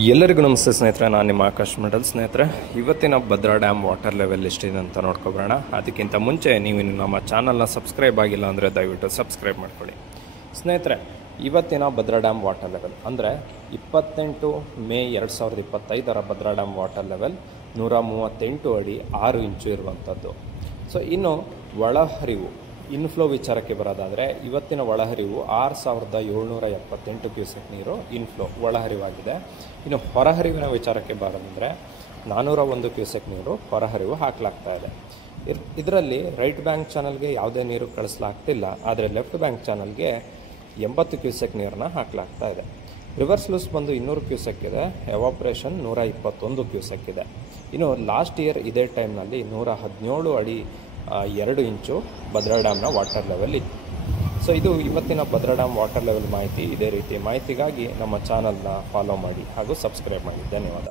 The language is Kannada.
ಎಲ್ಲರಿಗೂ ನಮಸ್ತೆ ಸ್ನೇಹಿತರೆ, ನಾನು ನಿಮ್ಮ ಆಕಾಶ್ ಮಂಡಲ್. ಸ್ನೇಹಿತರೆ, ಇವತ್ತಿನ ಭದ್ರಾ ಡ್ಯಾಮ್ ವಾಟರ್ ಲೆವೆಲ್ ಎಷ್ಟಿದೆ ಅಂತ ನೋಡ್ಕೊಬರೋಣ. ಅದಕ್ಕಿಂತ ಮುಂಚೆ ನೀವು ನಮ್ಮ ಚಾನಲ್ನ ಸಬ್ಸ್ಕ್ರೈಬ್ ಆಗಿಲ್ಲ ಅಂದರೆ ದಯವಿಟ್ಟು ಸಬ್ಸ್ಕ್ರೈಬ್ ಮಾಡ್ಕೊಳ್ಳಿ. ಸ್ನೇಹಿತರೆ, ಇವತ್ತಿನ ಭದ್ರಾ ಡ್ಯಾಮ್ ವಾಟರ್ ಲೆವೆಲ್ ಅಂದರೆ 28 May 2025 Bhadra dam water level 138 ಅಡಿ 6 ಇಂಚು ಇರುವಂಥದ್ದು. ಸೊ ಇನ್ನು ಒಳಹರಿವು ಇನ್ಫ್ಲೋ ವಿಚಾರಕ್ಕೆ ಬರೋದಾದರೆ, ಇವತ್ತಿನ ಒಳಹರಿವು 6778 ಕ್ಯೂಸೆಕ್ ನೀರು ಇನ್ಫ್ಲೋ ಒಳಹರಿವಾಗಿದೆ. ಇನ್ನು ಹೊರಹರಿವಿನ ವಿಚಾರಕ್ಕೆ ಬರೋದಂದರೆ 401 ಕ್ಯೂಸೆಕ್ ನೀರು ಹೊರಹರಿವು ಹಾಕಲಾಗ್ತಾ ಇದೆ. ಇದರಲ್ಲಿ ರೈಟ್ ಬ್ಯಾಂಕ್ ಚಾನಲ್ಗೆ ಯಾವುದೇ ನೀರು ಕಳಿಸಲಾಗ್ತಿಲ್ಲ, ಆದರೆ ಲೆಫ್ಟ್ ಬ್ಯಾಂಕ್ ಚಾನಲ್ಗೆ 80 ಕ್ಯೂಸೆಕ್ ನೀರನ್ನ ಹಾಕಲಾಗ್ತಾ ಇದೆ. ರಿವರ್ಸ್ ಲೂಸ್ ಬಂದು 200 ಕ್ಯೂಸೆಕ್ ಇದೆ, ಎವಾಪ್ರೇಷನ್ 121 ಕ್ಯೂಸೆಕ್ ಇದೆ. ಇನ್ನು ಲಾಸ್ಟ್ ಇಯರ್ ಇದೇ ಟೈಮ್ನಲ್ಲಿ 117 ಅಡಿ 2 ಇಂಚು ಭದ್ರಾ ಡ್ಯಾಮ್ನ ವಾಟರ್ ಲೆವೆಲ್ ಇತ್ತು. ಸೊ ಇದು ಇವತ್ತಿನ ಭದ್ರಾ ಡ್ಯಾಮ್ ವಾಟರ್ ಲೆವೆಲ್ ಮಾಹಿತಿ. ಇದೇ ರೀತಿ ಮಾಹಿತಿಗಾಗಿ ನಮ್ಮ ಚಾನಲ್ನ ಫಾಲೋ ಮಾಡಿ ಹಾಗೂ ಸಬ್ಸ್ಕ್ರೈಬ್ ಮಾಡಿ. ಧನ್ಯವಾದ.